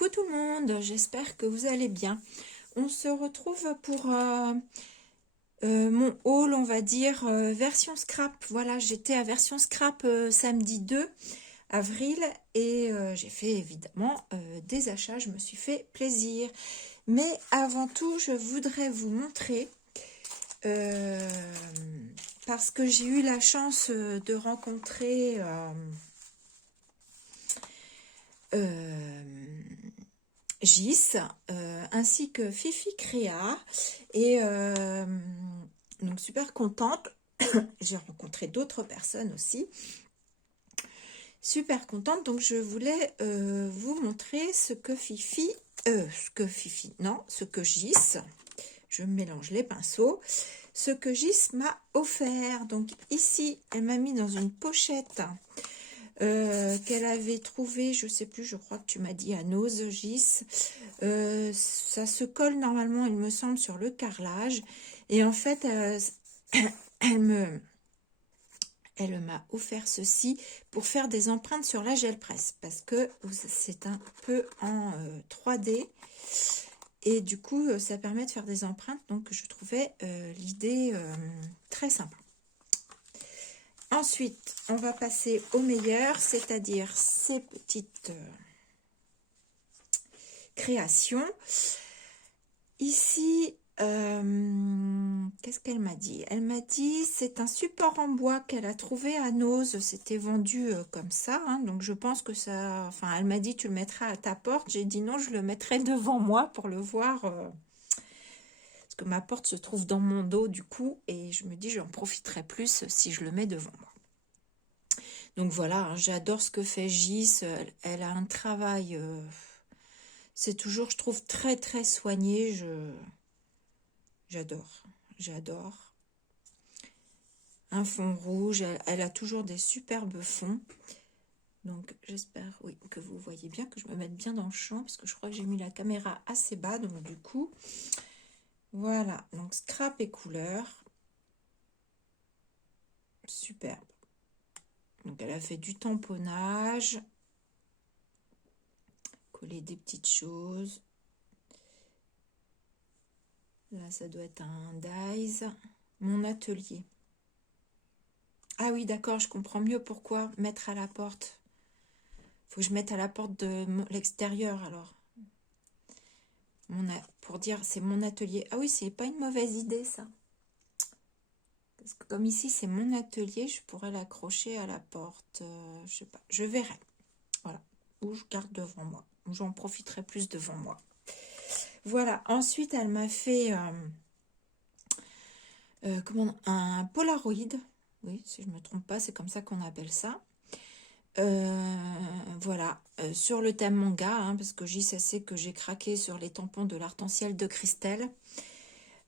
Coucou tout le monde, j'espère que vous allez bien. On se retrouve pour mon haul, on va dire, version scrap. Voilà, j'étais à version scrap samedi 2 avril et j'ai fait évidemment des achats, je me suis fait plaisir. Mais avant tout, je voudrais vous montrer, parce que j'ai eu la chance de rencontrer... Gis, ainsi que Fifi Créa, et donc super contente. J'ai rencontré d'autres personnes aussi, super contente. Donc je voulais vous montrer ce que ce que Gis, je mélange les pinceaux, ce que Gis m'a offert. Donc ici, elle m'a mis dans une pochette qu'elle avait trouvé, je sais plus, je crois que tu m'as dit à Nose, Gis. Ça se colle normalement, il me semble, sur le carrelage. Et en fait, elle m'a offert ceci pour faire des empreintes sur la gel presse, parce que c'est un peu en 3D. Et du coup, ça permet de faire des empreintes. Donc, je trouvais l'idée très simple. Ensuite, on va passer au meilleur, c'est-à-dire ces petites créations. Ici, qu'est-ce qu'elle m'a dit? Elle m'a dit c'est un support en bois qu'elle a trouvé à Nose. C'était vendu comme ça, hein, donc je pense que ça... Enfin, elle m'a dit tu le mettras à ta porte. J'ai dit non, je le mettrai devant moi pour le voir. Parce que ma porte se trouve dans mon dos du coup. Et je me dis j'en profiterai plus si je le mets devant moi. Donc voilà, hein, j'adore ce que fait Gis. Elle a un travail... c'est toujours, je trouve, très très soigné. J'adore. Un fond rouge, elle a toujours des superbes fonds. Donc j'espère, oui, que vous voyez bien, que je me mette bien dans le champ, parce que je crois que j'ai mis la caméra assez bas, donc du coup, voilà. Donc scrap et couleur. Superbe. Donc elle a fait du tamponnage, coller des petites choses. Là, ça doit être un dies. Mon atelier. Ah oui, d'accord, je comprends mieux pourquoi mettre à la porte. Faut que je mette à la porte de l'extérieur, alors. Pour dire, c'est mon atelier. Ah oui, c'est pas une mauvaise idée, ça. Parce que comme ici, c'est mon atelier, je pourrais l'accrocher à la porte. Je sais pas, je verrai. Voilà. Ou je garde devant moi. Ou j'en profiterai plus devant moi. Voilà. Ensuite, elle m'a fait... un Polaroid. Oui, si je ne me trompe pas, c'est comme ça qu'on appelle ça. Voilà, sur le thème manga, hein, parce que j'y sais que j'ai craqué sur les tampons de l'Arc-en-Ciel de Christelle.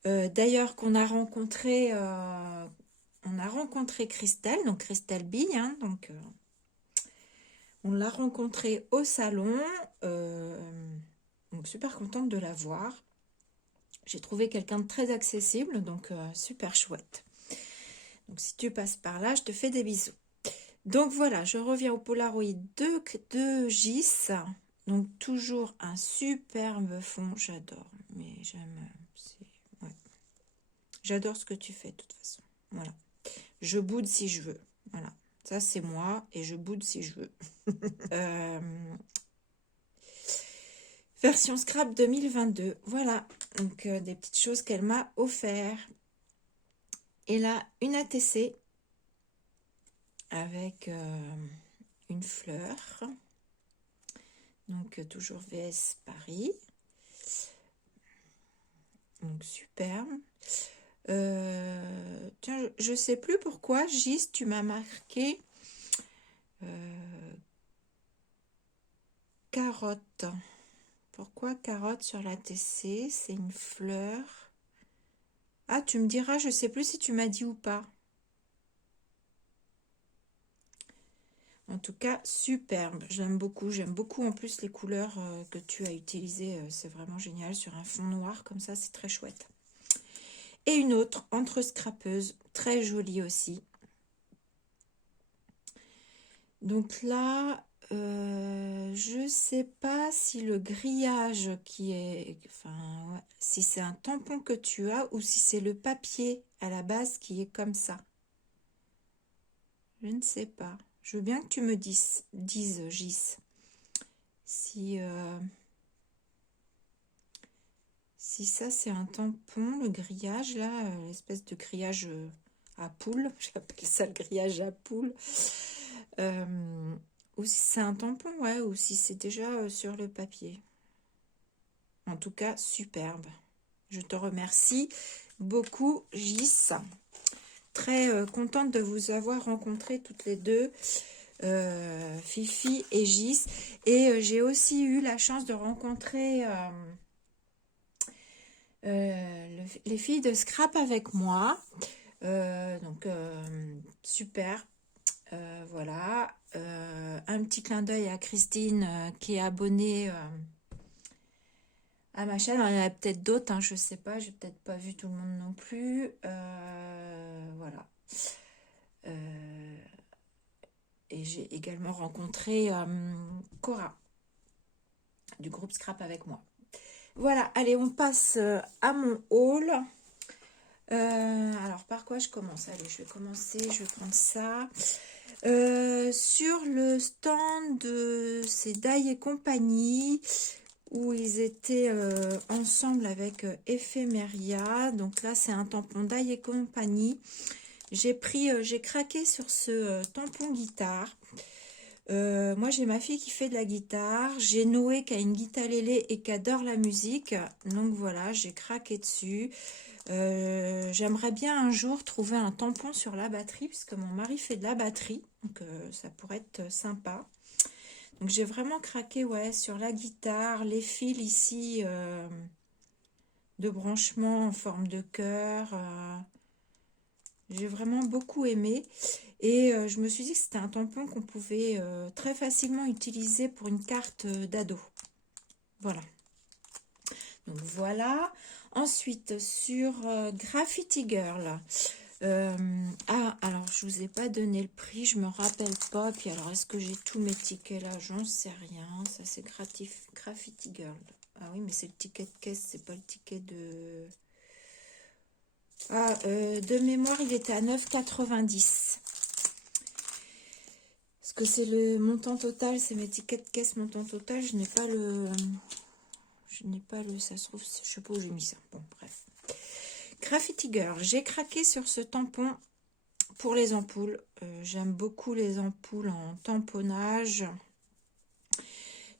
D'ailleurs, on a rencontré Christelle, donc Christelle Bille, hein, donc on l'a rencontrée au salon, donc super contente de la voir. J'ai trouvé quelqu'un de très accessible, donc super chouette. Donc si tu passes par là, je te fais des bisous. Donc voilà, je reviens au Polaroid de Gis. Donc toujours un superbe fond, j'adore. Mais j'aime, ouais. J'adore ce que tu fais de toute façon. Voilà, je boude si je veux. Voilà, ça c'est moi et je boude si je veux. Version scrap 2022. Voilà, donc des petites choses qu'elle m'a offert. Et là, une ATC avec une fleur. Donc toujours VS Paris. Donc superbe. Tiens, je sais plus pourquoi, Gis, tu m'as marqué carotte. Pourquoi carotte sur la TC? C'est une fleur. Ah, tu me diras, je sais plus si tu m'as dit ou pas. En tout cas, superbe. J'aime beaucoup en plus les couleurs que tu as utilisées. C'est vraiment génial sur un fond noir comme ça, c'est très chouette. Et une autre entre scrapeuse, très jolie aussi. Donc là, je sais pas si le grillage qui est... Enfin, ouais, si c'est un tampon que tu as ou si c'est le papier à la base qui est comme ça. Je ne sais pas. Je veux bien que tu me dises Gis, si, si ça c'est un tampon, le grillage là, l'espèce de grillage à poule, j'appelle ça le grillage à poule, ou si c'est un tampon, ouais, ou si c'est déjà sur le papier. En tout cas, superbe. Je te remercie beaucoup, Gis. Très contente de vous avoir rencontrées toutes les deux. Fifi et Gis, et j'ai aussi eu la chance de rencontrer les filles de Scrap avec moi, donc super. Voilà, un petit clin d'œil à Christine qui est abonnée à ma chaîne. Il y en a peut-être d'autres, hein, je sais pas, j'ai peut-être pas vu tout le monde non plus. Voilà. Et j'ai également rencontré Cora du groupe Scrap avec moi. Voilà, allez, on passe à mon haul. Alors, par quoi je commence? Allez, je vais commencer, je vais prendre ça. Sur le stand de ces Die et compagnie, où ils étaient ensemble avec Ephemeria. Donc là, c'est un tampon Die et compagnie. J'ai craqué sur ce tampon guitare. Moi, j'ai ma fille qui fait de la guitare. J'ai Noé qui a une guitare-lélé et qui adore la musique. Donc voilà, j'ai craqué dessus. J'aimerais bien un jour trouver un tampon sur la batterie, puisque mon mari fait de la batterie. Donc ça pourrait être sympa. Donc j'ai vraiment craqué, ouais, sur la guitare. Les fils ici de branchement en forme de cœur. J'ai vraiment beaucoup aimé. Et je me suis dit que c'était un tampon qu'on pouvait très facilement utiliser pour une carte d'ado. Voilà. Donc voilà. Ensuite, sur Graffiti Girl. Alors je vous ai pas donné le prix, je me rappelle pas. Puis alors, est-ce que j'ai tous mes tickets là? J'en sais rien. Ça, c'est Graffiti Girl. Ah oui, mais c'est le ticket de caisse, c'est pas le ticket de... Ah, de mémoire, il était à 9,90. Parce que c'est le montant total, c'est mes tickets de caisse montant total. Je n'ai pas le... Ça se trouve, je sais pas où j'ai mis ça. Bon, bref. Graffiti Girl. J'ai craqué sur ce tampon pour les ampoules. J'aime beaucoup les ampoules en tamponnage.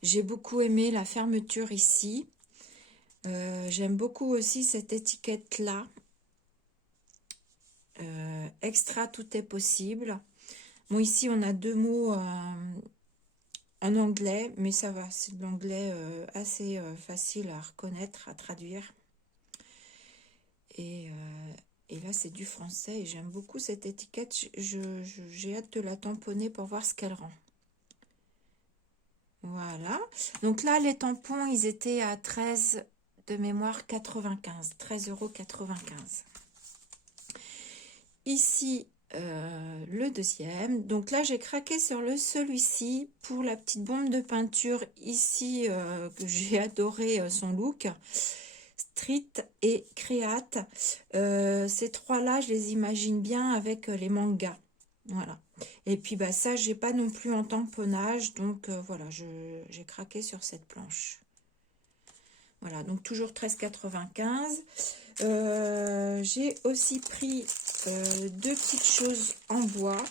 J'ai beaucoup aimé la fermeture ici. J'aime beaucoup aussi cette étiquette-là. Extra, tout est possible. Bon, ici, on a deux mots en anglais, mais ça va. C'est de l'anglais assez facile à reconnaître, à traduire. Et là, c'est du français et j'aime beaucoup cette étiquette. J'ai hâte de la tamponner pour voir ce qu'elle rend. Voilà. Donc là, les tampons, ils étaient à 13 de mémoire 95. 13,95 €. Ici, le deuxième. Donc là, j'ai craqué sur celui-ci pour la petite bombe de peinture ici que j'ai adoré son look. Street et Créate. Ces trois-là, je les imagine bien avec les mangas. Voilà. Et puis bah ça, j'ai pas non plus en tamponnage, donc voilà, j'ai craqué sur cette planche. Voilà, donc toujours 13,95. J'ai aussi pris deux petites choses en bois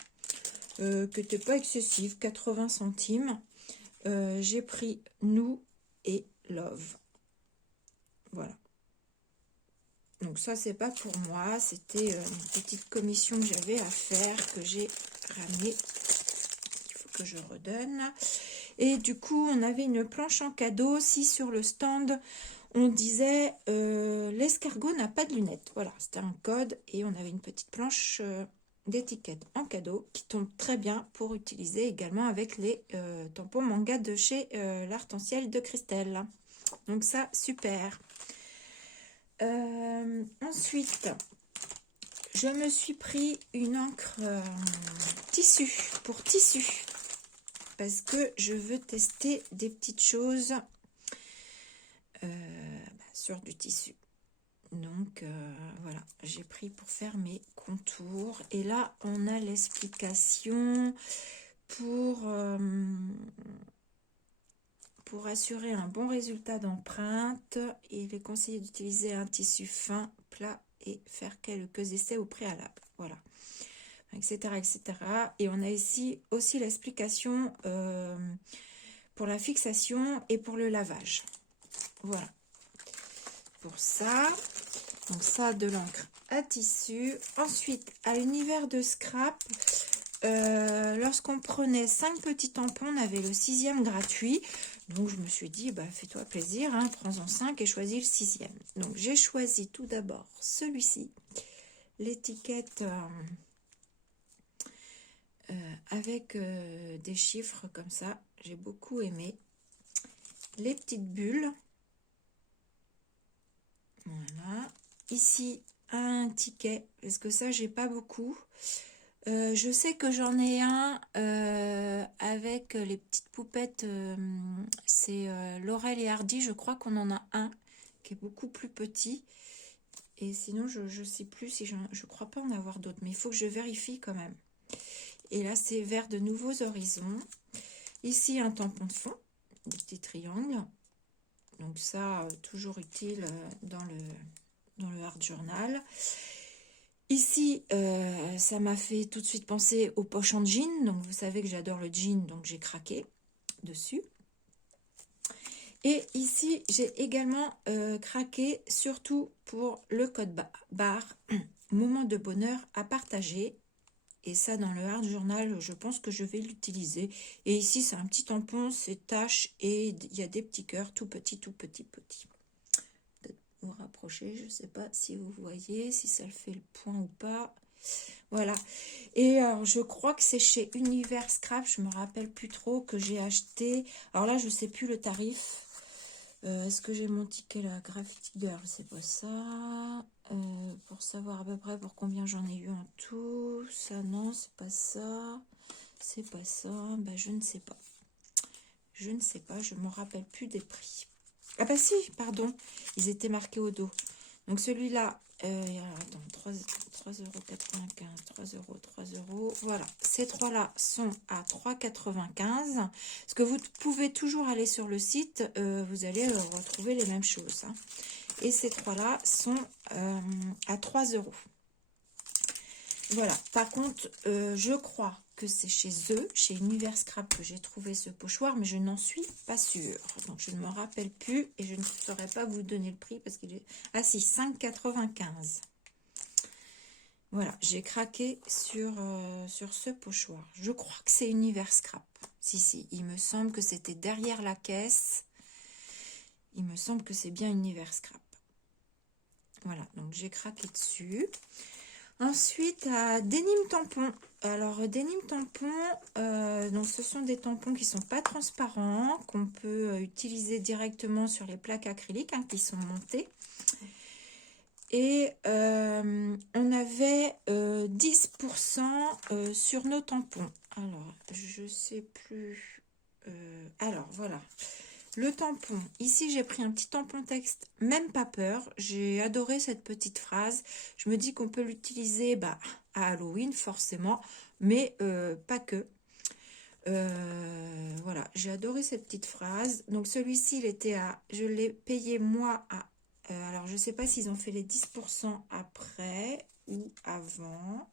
que n'étaient pas excessives, 80 centimes. J'ai pris Nous et Love. Voilà. Donc ça, c'est pas pour moi, c'était une petite commission que j'avais à faire, que j'ai ramenée. Il faut que je redonne. Et du coup, on avait une planche en cadeau. Si sur le stand, on disait l'escargot n'a pas de lunettes. Voilà, c'était un code et on avait une petite planche d'étiquette en cadeau qui tombe très bien pour utiliser également avec les tampons manga de chez l'Arc-en-Ciel de Christelle. Donc ça, super. Ensuite, je me suis pris une encre tissu, pour tissu, parce que je veux tester des petites choses sur du tissu. Donc voilà, j'ai pris pour faire mes contours. Et là, on a l'explication pour assurer un bon résultat d'empreinte. Il est conseillé d'utiliser un tissu fin, plat et faire quelques essais au préalable. Voilà, etc., etc. Et on a ici aussi l'explication pour la fixation et pour le lavage. Voilà, pour ça. Donc ça, de l'encre à tissu. Ensuite, à l'univers de scrap, lorsqu'on prenait 5 petits tampons, on avait le 6e gratuit. Donc je me suis dit, bah, fais-toi plaisir, hein, prends-en 5 et choisis le 6e. Donc j'ai choisi tout d'abord celui-ci. L'étiquette avec des chiffres comme ça. J'ai beaucoup aimé. Les petites bulles. Voilà. Ici, un ticket, parce que ça, j'ai pas beaucoup. Je sais que j'en ai un avec les petites poupettes. C'est Laurel et Hardy. Je crois qu'on en a un qui est beaucoup plus petit. Et sinon, je sais plus si je crois pas en avoir d'autres. Mais il faut que je vérifie quand même. Et là, c'est vers de nouveaux horizons. Ici, un tampon de fond, des petits triangles. Donc ça, toujours utile dans le Art Journal. Ici, ça m'a fait tout de suite penser aux poches en jean. Donc vous savez que j'adore le jean, donc j'ai craqué dessus. Et ici, j'ai également craqué surtout pour le code barre, moment de bonheur à partager. Et ça, dans le Art Journal, je pense que je vais l'utiliser. Et ici, c'est un petit tampon, c'est tache et il y a des petits cœurs tout petits, tout petits, petits. Peut-être vous rapprocher, je ne sais pas si vous voyez, si ça le fait le point ou pas. Voilà. Et alors, je crois que c'est chez Univers Scrap, je me rappelle plus trop, que j'ai acheté. Alors là, je sais plus le tarif. Est-ce que j'ai mon ticket là? Graffiti Girl, c'est pas ça. Pour savoir à peu près pour combien j'en ai eu en tout. Ça, non, c'est pas ça. C'est pas ça. Bah, je ne sais pas. Je ne sais pas, je me rappelle plus des prix. Ah bah si, pardon. Ils étaient marqués au dos. Donc celui-là, attends, 3,95 €, 3 euros, 3 euros. Voilà, ces trois-là sont à 3,95 €. Parce que vous pouvez toujours aller sur le site, vous allez retrouver les mêmes choses. Hein. Et ces trois-là sont à 3 euros. Voilà, par contre, je crois que c'est chez eux, chez Univers Scrap, que j'ai trouvé ce pochoir, mais je n'en suis pas sûre. Donc, je ne me rappelle plus et je ne saurais pas vous donner le prix parce qu'il est... Ah si, 5,95 €. Voilà, j'ai craqué sur ce pochoir. Je crois que c'est Univers Scrap. Si, il me semble que c'était derrière la caisse. Il me semble que c'est bien Univers Scrap. Voilà, donc j'ai craqué dessus. Ensuite, à Denim Tampon. Alors, Denim Tampon, donc ce sont des tampons qui ne sont pas transparents, qu'on peut utiliser directement sur les plaques acryliques qui sont montées. Et on avait 10% sur nos tampons. Alors, je ne sais plus. Alors, voilà. Le tampon, ici j'ai pris un petit tampon texte, même pas peur. J'ai adoré cette petite phrase. Je me dis qu'on peut l'utiliser à Halloween forcément, mais pas que. Voilà, j'ai adoré cette petite phrase. Donc celui-ci, il était je l'ai payé moi à... alors je ne sais pas s'ils ont fait les 10% après ou avant.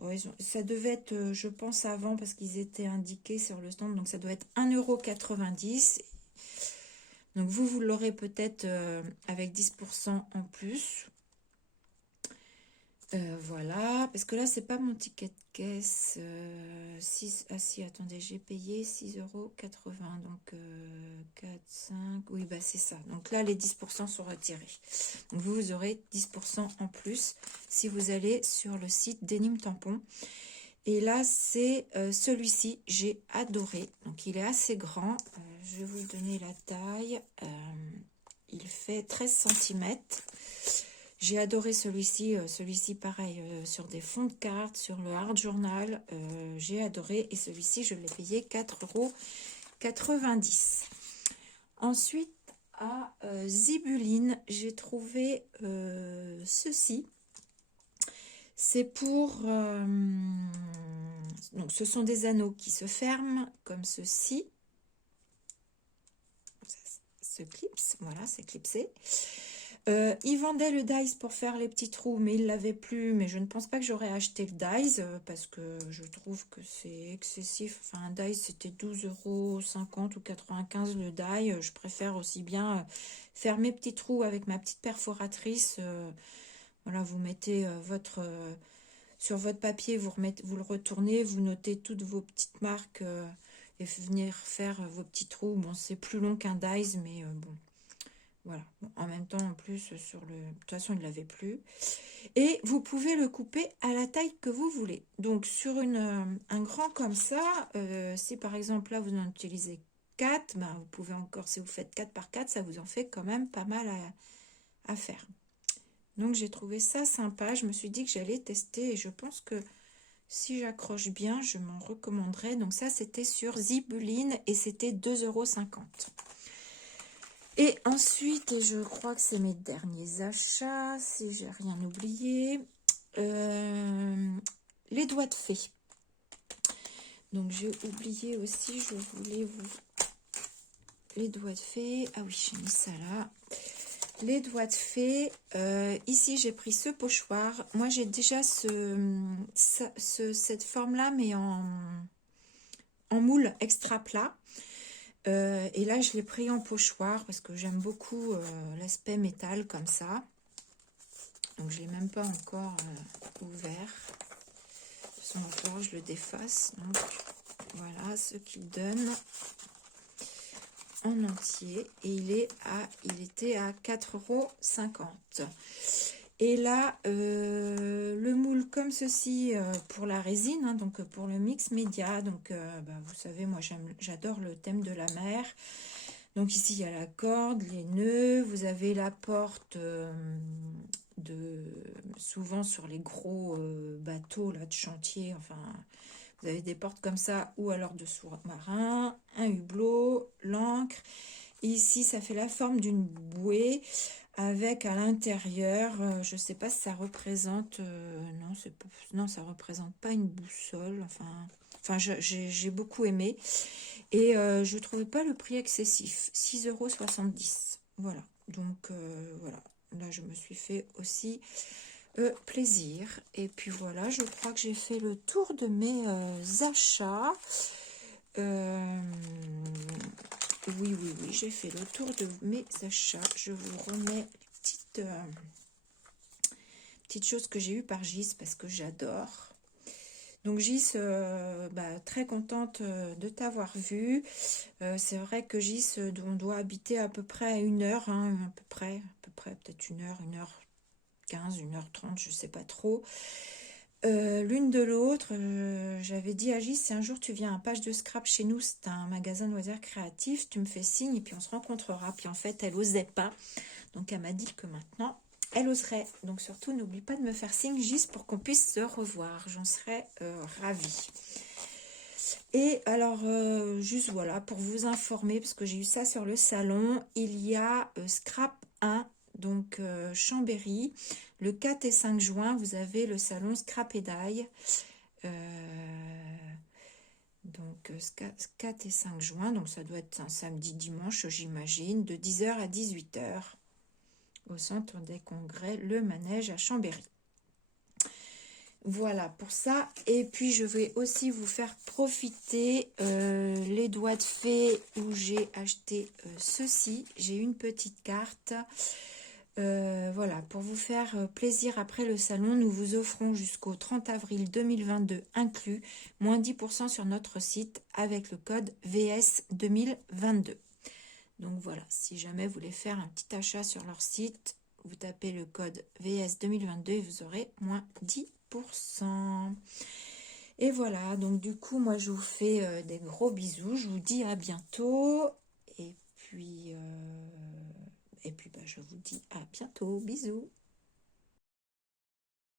Ouais, ça devait être, je pense, avant parce qu'ils étaient indiqués sur le stand. Donc, ça doit être 1,90 €. Donc, vous l'aurez peut-être avec 10% en plus. Voilà. Parce que là, c'est pas mon ticket de caisse. Ah si, attendez, j'ai payé 6,80 €. Donc, 4, 5. Oui, bah c'est ça. Donc là, les 10% sont retirés. Donc, vous aurez 10% en plus si vous allez sur le site Denim Tampon. Et là, c'est celui-ci, j'ai adoré. Donc, il est assez grand. Je vais vous donner la taille. Il fait 13 cm. J'ai adoré celui-ci, pareil, sur des fonds de cartes, sur le hard journal, j'ai adoré, et celui-ci je l'ai payé 4,90 €. Ensuite, à Zibuline, j'ai trouvé ceci. C'est pour... donc, ce sont des anneaux qui se ferment comme ceci. Ça se clipse, voilà, c'est clipsé. Ils vendaient le dies pour faire les petits trous, mais ils ne l'avaient plus. Mais je ne pense pas que j'aurais acheté le dies parce que je trouve que c'est excessif. Enfin, un dies, c'était 12,50 € ou 95 € le die. Je préfère aussi bien faire mes petits trous avec ma petite perforatrice. Voilà, vous mettez sur votre papier, vous le retournez, vous notez toutes vos petites marques et venir faire vos petits trous. Bon, c'est plus long qu'un dies, mais bon. Voilà, bon, en même temps, en plus, de toute façon, il ne l'avait plus. Et vous pouvez le couper à la taille que vous voulez. Donc, sur un grand comme ça, si par exemple, là, vous en utilisez 4, ben, vous pouvez encore, si vous faites 4 par 4, ça vous en fait quand même pas mal à faire. Donc, j'ai trouvé ça sympa. Je me suis dit que j'allais tester et je pense que si j'accroche bien, je m'en recommanderais. Donc, ça, c'était sur Zibuline et c'était 2,50 €. Et ensuite, et je crois que c'est mes derniers achats, si j'ai rien oublié, les doigts de fée. Donc j'ai oublié aussi, je voulais vous... Les doigts de fée, ah oui, j'ai mis ça là. Les doigts de fée, ici j'ai pris ce pochoir. Moi j'ai déjà cette forme-là, mais en moule extra plat. Et là, je l'ai pris en pochoir parce que j'aime beaucoup l'aspect métal comme ça. Donc, je ne l'ai même pas encore ouvert. De toute façon, encore, je le déface. Donc, voilà ce qu'il donne en entier. Et il était à 4,50 €. Et là, le moule comme ceci pour la résine, hein, donc pour le mix média. Donc, vous savez, moi, j'adore le thème de la mer. Donc ici, il y a la corde, les nœuds. Vous avez la porte souvent sur les gros bateaux là, de chantier. Enfin, vous avez des portes comme ça ou alors de sous-marin, un hublot, l'ancre. Ici, ça fait la forme d'une bouée avec à l'intérieur, je ne sais pas si ça représente... non, ça ne représente pas une boussole. Enfin j'ai beaucoup aimé. Et je ne trouvais pas le prix excessif. 6,70 €. Voilà. Donc, voilà. Là, je me suis fait aussi plaisir. Et puis, voilà. Je crois que j'ai fait le tour de mes achats. Oui. J'ai fait le tour de mes achats. Je vous remets les petites choses que j'ai eues par Gis parce que j'adore. Donc Gis, très contente de t'avoir vu. C'est vrai que Gis, on doit habiter à peu près à 1 heure, hein, à peu près, peut-être 1 heure, 1h15, 1h30, je sais pas trop. L'une de l'autre, j'avais dit à Gis, si un jour tu viens à Page de Scrap chez nous, c'est un magasin de loisirs créatifs, tu me fais signe et puis on se rencontrera. Puis en fait, elle osait pas. Donc elle m'a dit que maintenant, elle oserait. Donc surtout, n'oublie pas de me faire signe, Gis, pour qu'on puisse se revoir. J'en serais ravie. Et alors, juste voilà, pour vous informer, parce que j'ai eu ça sur le salon, il y a Scrap 1, donc Chambéry. Le 4 et 5 juin, vous avez le salon Scrap et Die. Donc 4 et 5 juin, donc ça doit être un samedi, dimanche, j'imagine, de 10 h à 18 h. Au centre des congrès, le manège à Chambéry. Voilà pour ça. Et puis je vais aussi vous faire profiter les doigts de fée où j'ai acheté ceci. J'ai une petite carte. Voilà, pour vous faire plaisir après le salon, nous vous offrons jusqu'au 30 avril 2022 inclus, moins 10% sur notre site avec le code VS 2022. Donc voilà, si jamais vous voulez faire un petit achat sur leur site, vous tapez le code VS 2022 et vous aurez moins 10%. Et voilà, donc du coup, moi je vous fais des gros bisous. Je vous dis à bientôt. Et puis je vous dis à bientôt. Bisous.